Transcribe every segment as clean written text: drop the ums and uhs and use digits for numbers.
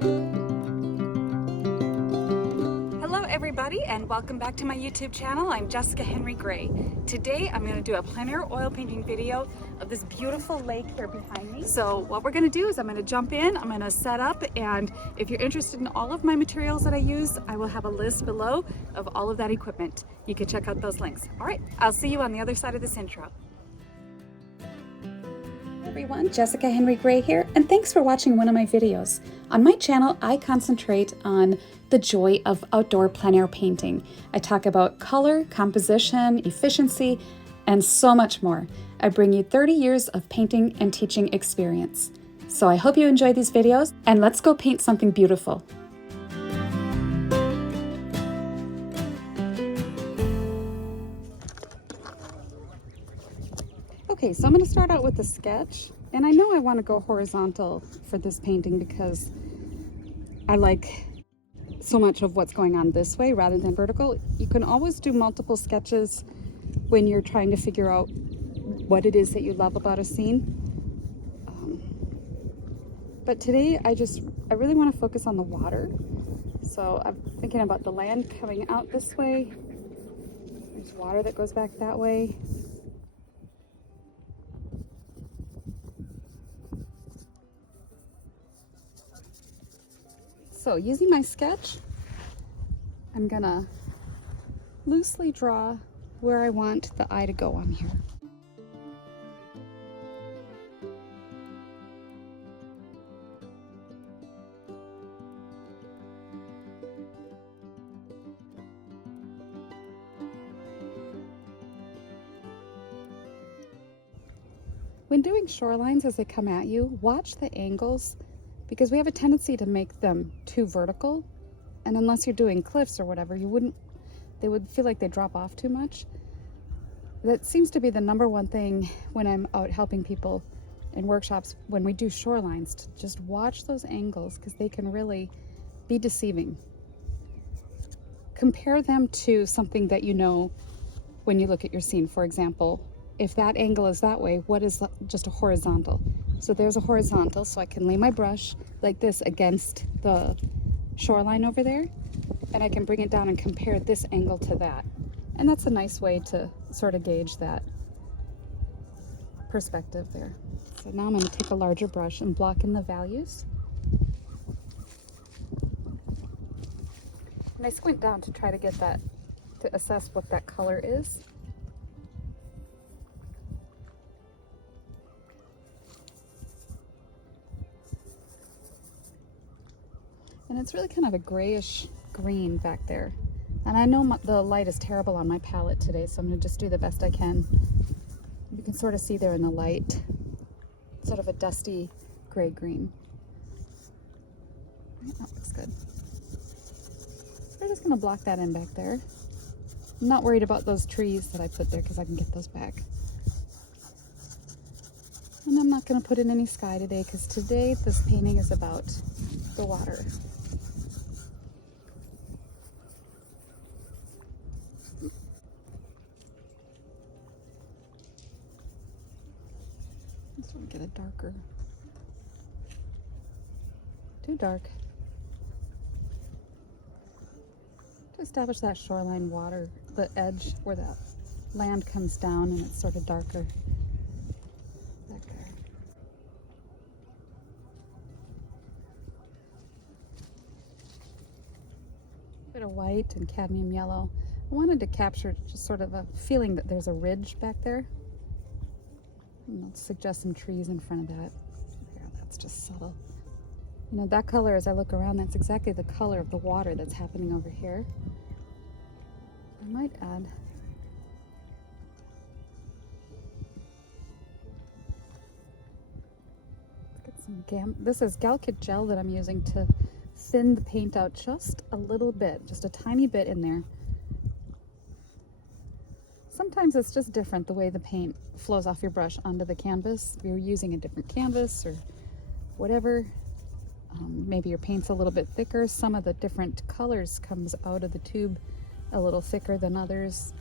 Hello everybody and welcome back to my YouTube channel. I'm Jessica Henry Gray. Today I'm going to do a plein air oil painting video of this beautiful lake here behind me. So what we're going to do is I'm going to jump in, I'm going to set up, and if you're interested in all of my materials that I use, I will have a list below of all of that equipment. You can check out those links. Alright, I'll see you on the other side of this intro. Hey everyone, Jessica Henry Gray here, and thanks for watching one of my videos. On my channel, I concentrate on the joy of outdoor plein air painting. I talk about color, composition, efficiency, and so much more. I bring you 30 years of painting and teaching experience. So I hope you enjoy these videos, and let's go paint something beautiful. Okay, so I'm going to start out with the sketch, and I know I want to go horizontal for this painting because I like so much of what's going on this way rather than vertical. You can always do multiple sketches when you're trying to figure out what it is that you love about a scene. But today I really want to focus on the water. So I'm thinking about the land coming out this way. There's water that goes back that way. So using my sketch, I'm gonna loosely draw where I want the eye to go on here. When doing shorelines as they come at you, watch the angles because we have a tendency to make them too vertical. And unless you're doing cliffs or whatever, they would feel like they drop off too much. That seems to be the number one thing when I'm out helping people in workshops when we do shorelines, to just watch those angles because they can really be deceiving. Compare them to something that you know when you look at your scene. For example, if that angle is that way, what is just a horizontal? So there's a horizontal, so I can lay my brush like this against the shoreline over there, and I can bring it down and compare this angle to that. And that's a nice way to sort of gauge that perspective there. So now I'm going to take a larger brush and block in the values. And I squint down to try to get that, to assess what that color is. And it's really kind of a grayish green back there. And I know the light is terrible on my palette today, so I'm going to just do the best I can. You can sort of see there in the light, sort of a dusty gray-green. That looks good. We're just going to block that in back there. I'm not worried about those trees that I put there because I can get those back. And I'm not going to put in any sky today because today this painting is about the water. This one get it darker. Too dark. To establish that shoreline water, the edge where that land comes down and it's sort of darker back there. A bit of white and cadmium yellow. I wanted to capture just sort of a feeling that there's a ridge back there. And I'll suggest some trees in front of that. Yeah, that's just subtle. You know, that color, as I look around, that's exactly the color of the water that's happening over here. I might add this is Galkit gel that I'm using to thin the paint out just a little bit, just a tiny bit in there. Sometimes it's just different the way the paint flows off your brush onto the canvas. If you're using a different canvas or whatever, maybe your paint's a little bit thicker. Some of the different colors comes out of the tube a little thicker than others.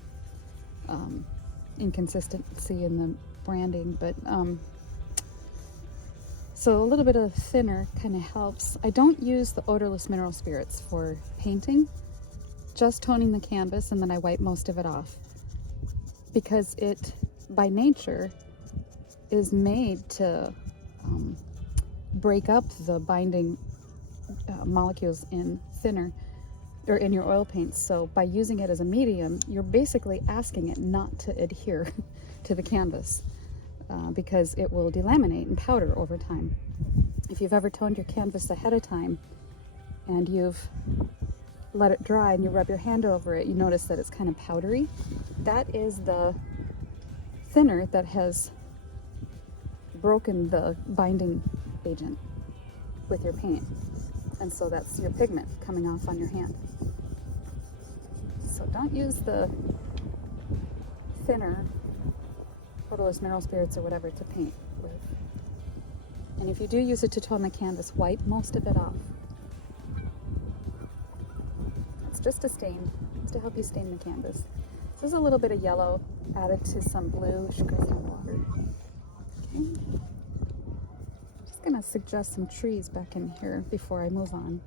Inconsistency in the branding, but So a little bit of thinner kind of helps. I don't use the odorless mineral spirits for painting, just toning the canvas, and then I wipe most of it off because it, by nature, is made to break up the binding molecules in thinner or in your oil paints. So by using it as a medium, you're basically asking it not to adhere to the canvas because it will delaminate and powder over time. If you've ever toned your canvas ahead of time and you've let it dry and you rub your hand over it, you notice that it's kind of powdery. That is the thinner that has broken the binding agent with your paint, and so that's your pigment coming off on your hand. So don't use the thinner odorless mineral spirits or whatever to paint with. And if you do use it to tone the canvas, wipe most of it off. It's just a stain. It's to help you stain the canvas. So there's a little bit of yellow added to some bluish crystal water. Okay. Just gonna suggest some trees back in here before I move on.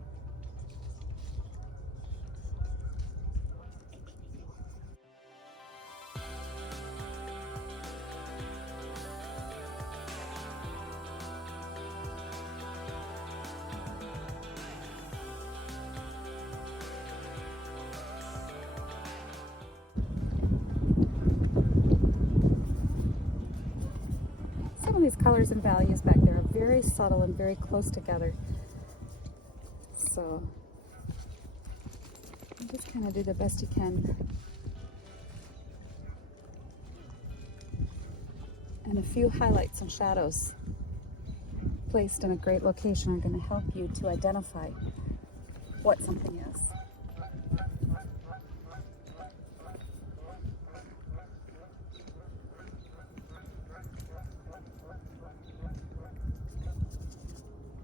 Some of these colors and values back there are very subtle and very close together. So just kind of do the best you can. And a few highlights and shadows placed in a great location are going to help you to identify what something is.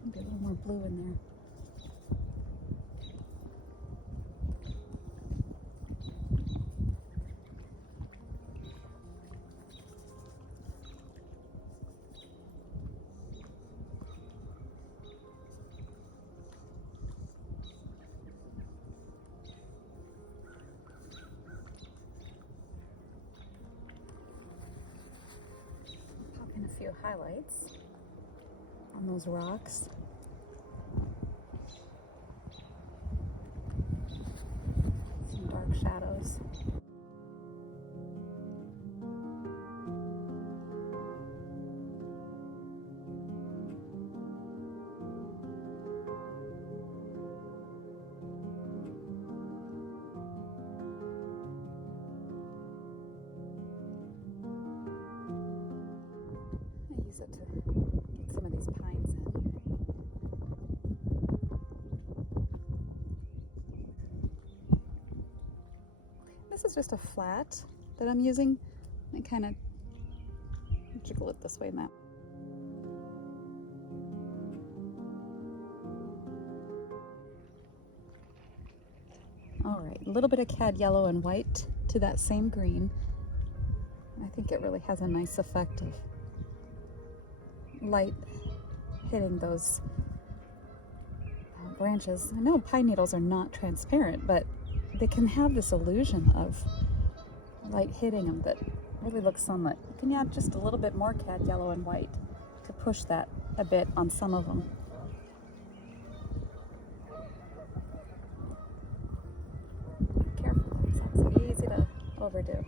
Maybe a little more blue in there. Pop in a few highlights on those rocks. Some dark shadows. I use it to get some of these pines in. This is just a flat that I'm using. I kind of jiggle it this way and that. All right, a little bit of cad yellow and white to that same green. I think it really has a nice effect of light hitting those branches. I know pine needles are not transparent, but they can have this illusion of light hitting them that really looks sunlit. You can add just a little bit more cad yellow and white to push that a bit on some of them. Careful, it's easy to overdo.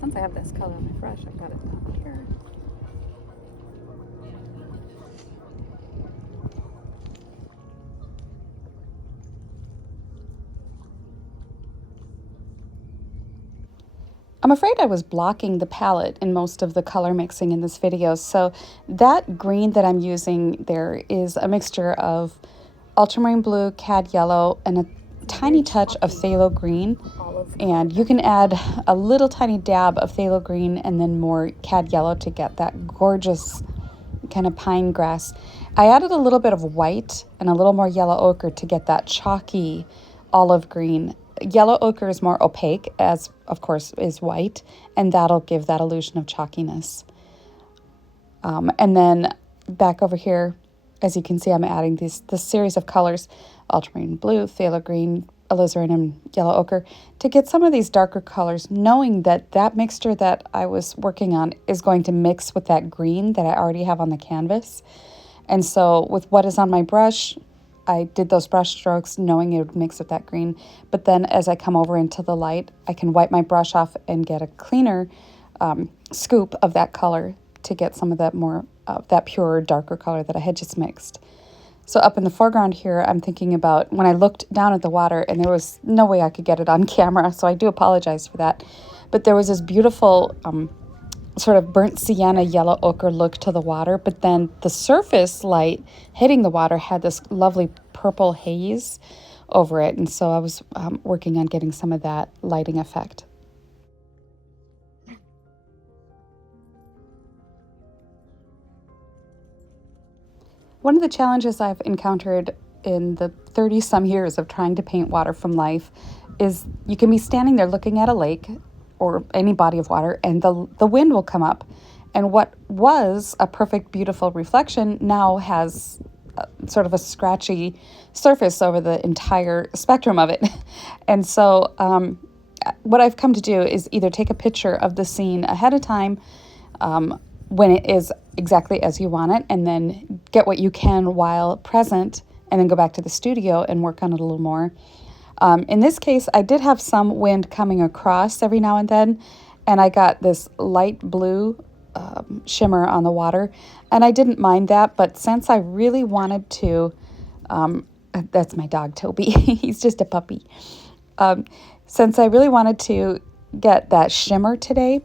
Since I have this color on my brush, I've got it down here. I'm afraid I was blocking the palette in most of the color mixing in this video. So that green that I'm using there is a mixture of ultramarine blue, cad yellow, and a tiny touch of phthalo green. And you can add a little tiny dab of phthalo green and then more cad yellow to get that gorgeous kind of pine grass. I added a little bit of white and a little more yellow ochre to get that chalky olive green. Yellow ochre is more opaque, as of course is white, and that'll give that illusion of chalkiness. And then back over here, as you can see, I'm adding this series of colors, ultramarine blue, phthalo green, alizarin, and yellow ochre, to get some of these darker colors, knowing that that mixture that I was working on is going to mix with that green that I already have on the canvas. And so with what is on my brush, I did those brush strokes knowing it would mix with that green. But then as I come over into the light, I can wipe my brush off and get a cleaner scoop of that color to get some of that more, that purer, darker color that I had just mixed. So up in the foreground here, I'm thinking about when I looked down at the water, and there was no way I could get it on camera, so I do apologize for that. But there was this beautiful sort of burnt sienna yellow ochre look to the water, but then the surface light hitting the water had this lovely purple haze over it. And so I was working on getting some of that lighting effect. One of the challenges I've encountered in the 30 some years of trying to paint water from life is you can be standing there looking at a lake or any body of water, and the wind will come up. And what was a perfect, beautiful reflection now has sort of a scratchy surface over the entire spectrum of it. And so what I've come to do is either take a picture of the scene ahead of time when it is exactly as you want it, and then get what you can while present, and then go back to the studio and work on it a little more. In this case, I did have some wind coming across every now and then, and I got this light blue shimmer on the water, and I didn't mind that. But since I really wanted to, that's my dog Toby, he's just a puppy. Since I really wanted to get that shimmer today,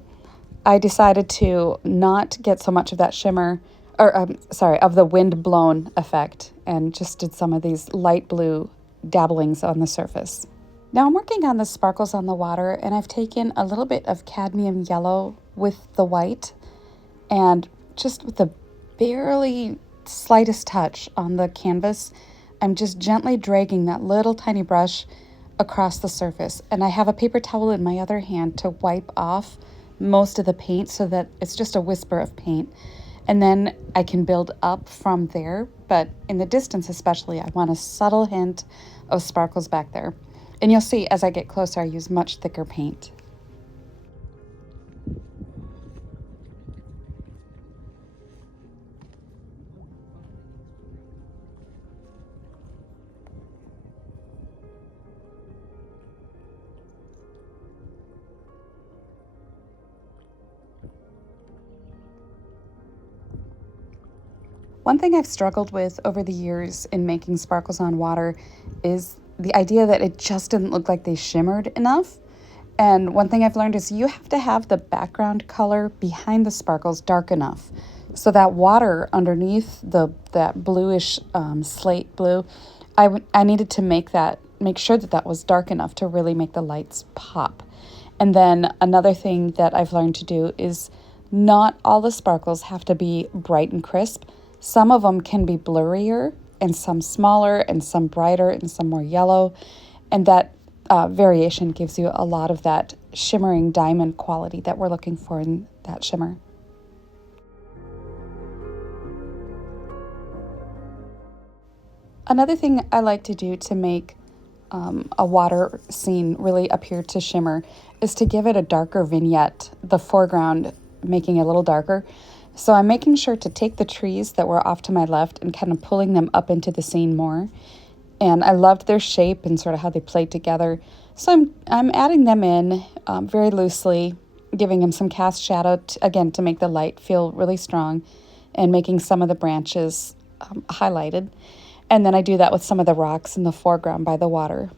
I decided to not get so much of that shimmer, or of the wind blown effect, and just did some of these light blue dabblings on the surface. Now I'm working on the sparkles on the water, and I've taken a little bit of cadmium yellow with the white, and just with the barely slightest touch on the canvas, I'm just gently dragging that little tiny brush across the surface. And I have a paper towel in my other hand to wipe off most of the paint so that it's just a whisper of paint. And then I can build up from there, but in the distance especially, I want a subtle hint of sparkles back there. And you'll see as I get closer, I use much thicker paint. One thing I've struggled with over the years in making sparkles on water is the idea that it just didn't look like they shimmered enough. And one thing I've learned is you have to have the background color behind the sparkles dark enough so that water underneath that bluish slate blue, I needed to make sure that that was dark enough to really make the lights pop. And then another thing that I've learned to do is not all the sparkles have to be bright and crisp. Some of them can be blurrier, and some smaller, and some brighter, and some more yellow. And that variation gives you a lot of that shimmering diamond quality that we're looking for in that shimmer. Another thing I like to do to make a water scene really appear to shimmer is to give it a darker vignette, the foreground making it a little darker. So I'm making sure to take the trees that were off to my left and kind of pulling them up into the scene more. And I loved their shape and sort of how they played together. So I'm adding them in very loosely, giving them some cast shadow, again, to make the light feel really strong, and making some of the branches highlighted. And then I do that with some of the rocks in the foreground by the water.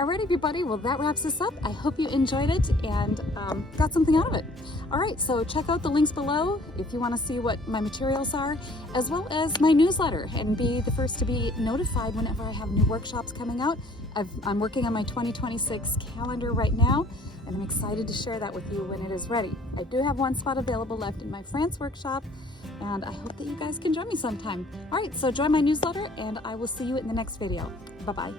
Alright everybody, well that wraps this up. I hope you enjoyed it and got something out of it. Alright, so check out the links below if you want to see what my materials are, as well as my newsletter, and be the first to be notified whenever I have new workshops coming out. I'm working on my 2026 calendar right now, and I'm excited to share that with you when it is ready. I do have one spot available left in my France workshop, and I hope that you guys can join me sometime. Alright, so join my newsletter, and I will see you in the next video. Bye-bye.